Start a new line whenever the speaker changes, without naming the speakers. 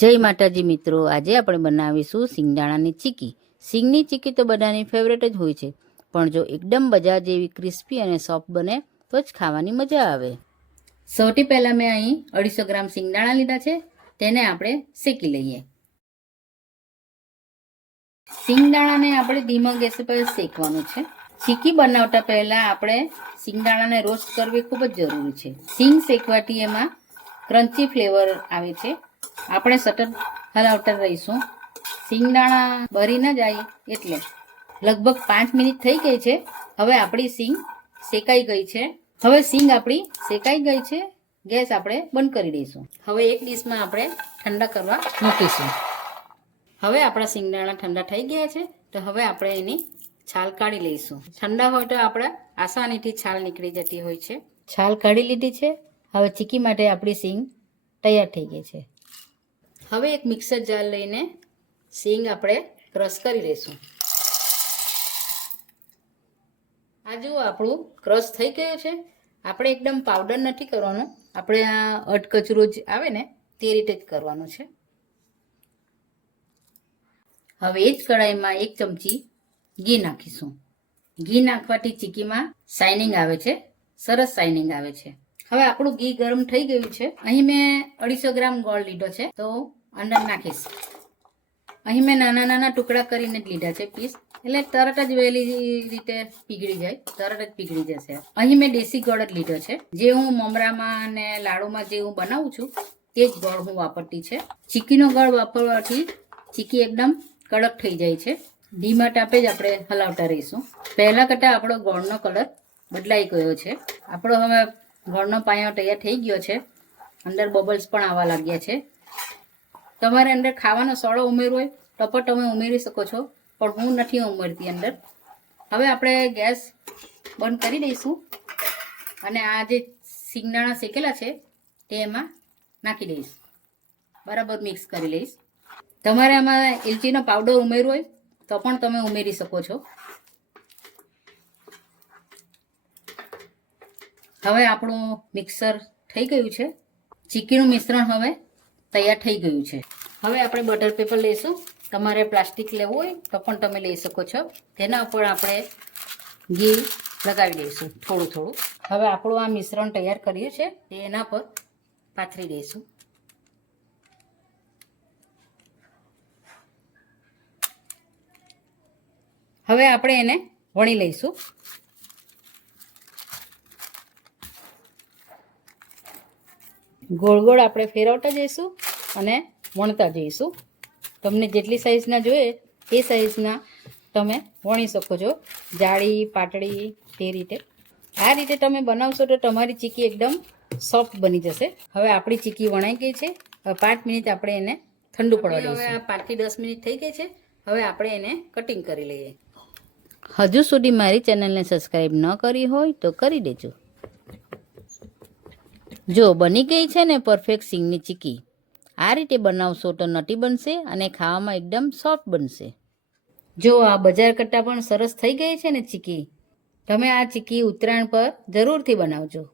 જય માતાજી મિત્રો, આજે આપણે બનાવીશું સિંગદાણાની ચીકી. સિંગની ચીકી તો બધાની ફેવરેટ જ હોય છે, પણ જો એકદમ બજાર જેવી ક્રિસ્પી અને સોફ્ટ બને, તો જ ખાવાની મજા આવે. સૌથી પહેલાં મેં અહીં અઢીસો ગ્રામ સિંગદાણા લીધા છે, તેને આપણે શેકી લઈએ. સિંગદાણાને આપણે ધીમા ગેસ પર શેકવાનું છે. ચીકી બનાવતા પહેલાં આપણે સિંગદાણાને રોસ્ટ કરવી ખૂબ જ જરૂરી છે. સિંગ શેકવાથી એમાં ક્રન્ચી ફ્લેવર આવે છે. આપણે સતત હલાવતા રહીશું. સિંગદાણા બરી ન જાય એટલે લગભગ પાંચ મિનિટ થઈ ગઈ છે. હવે આપણી સિંગ શેકાઈ ગઈ છે. હવે સિંગ આપણી શેકાઈ ગઈ છે. ગેસ આપણે બંધ કરી દઈશું. હવે એક ડીશમાં આપણે ઠંડા કરવા મૂકીશું. હવે આપણા સિંગદાણા ઠંડા થઈ ગયા છે. તો હવે આપણે એની છાલ કાઢી લઈશું. ઠંડા હોય તો આપણે આસાનીથી છાલ નીકળી જતી હોય છે. છાલ કાઢી લીધી છે. હવે ચીકી માટે આપણી સિંગ તૈયાર થઈ ગઈ છે. હવે એક મિક્સર જાર લઈને સિંગ આપણે ક્રશ કરી લઈશું આ જુઓ, આપણું ક્રશ થઈ ગયું છે. આપણે એકદમ પાવડર નથી કરવાનું. આપણે આ અટકચરો જ આવે ને, તે રીતે જ કરવાનું છે. હવે એ જ કઢાઈમાં એક ચમચી ઘી નાખીશું. ઘી નાખવાથી ચીકીમાં શાઇનિંગ આવે છે. સરસ શાઇનિંગ આવે છે. હવે આપણું ઘી ગરમ થઈ ગયું છે. અહીં મેં અઢીસો ગ્રામ ગોળ લીધો છે. તો અંદર નાખીશ. અહીં મેં નાના નાના ટુકડા કરીને જ લીધા છે પીસ. એટલે તરત જ વહેલી રીતે પીગળી જાય. તરત જ પીગળી જશે. અહીં મેં દેશી ગોળ જ લીધો છે. જે હું મમરામાં અને લાડુમાં જે હું બનાવું છું, તે જ ગોળ હું વાપરતી છે. ચીકીનો ગોળ વાપરવાથી ચીકી એકદમ કડક થઈ જાય છે. ધીમા તાપે જ આપણે હલાવતા રહીશું. પહેલાં કરતાં આપણો ગોળનો કલર બદલાઈ ગયો છે. આપણો હવે ગોળનો પાયો તૈયાર થઈ ગયો છે. અંદર બબલ્સ પણ આવવા લાગ્યા છે. તમારે અંદર ખાવાનો સોડો ઉમેરવો હોય તો પણ તમે ઉમેરી શકો છો, પણ હું નથી ઉમેરતી અંદર. હવે આપણે ગેસ બંધ કરી દઈશું અને આ જે સિંગદાણા શેકેલા છે, તે એમાં નાખી દઈશ. બરાબર મિક્સ કરી લઈશ. તમારે આમાં એલચીનો પાવડર ઉમેરવો હોય, તો પણ તમે ઉમેરી શકો છો. હવે આપણું મિક્સર થઈ ગયું છે. ચીકીનું મિશ્રણ હવે તૈયાર થઈ ગયું છે. હવે આપણે બટર પેપર લઈશું. તમારે પ્લાસ્ટિક લેવું હોય તો પણ તમે લઈ શકો છો. તેના ઉપર આપણે ઘી લગાવી દઈશું થોડું થોડું. હવે આપણું આ મિશ્રણ તૈયાર કર્યું છે. એના પર પાથરી દઈશું. હવે આપણે એને વણી લઈશું. ગોળ ગોળ આપણે ફેરવતા જઈશું અને વણતા જઈશું. તમને જેટલી સાઇઝના જોઈએ એ સાઇઝના તમે વણી શકો છો. જાળી પાટળી તે રીતે. આ રીતે તમે બનાવશો તો તમારી ચીકી એકદમ સોફ્ટ બની જશે. હવે આપણી ચીકી વણાઈ ગઈ છે. હવે પાંચ મિનિટ આપણે એને ઠંડુ પડવા દઈશું. હવે આ પાંચથી દસ મિનિટ થઈ ગઈ છે. હવે આપણે એને કટિંગ કરી લઈએ. હજુ સુધી મારી ચેનલને સબસ્ક્રાઈબ ન કરી હોય તો કરી દેજો. જો બની ગઈ છે ને પરફેક્ટ સિંગની ચીકી, આ રીતે બનાવશો તો નટી બનશે અને ખાવામાં એકદમ સોફ્ટ બનશે. જો આ બજાર કરતાં પણ સરસ થઈ ગઈ છે ને ચીકી, તમે આ ચીકી ઉત્તરાયણ પર જરૂરથી બનાવજો.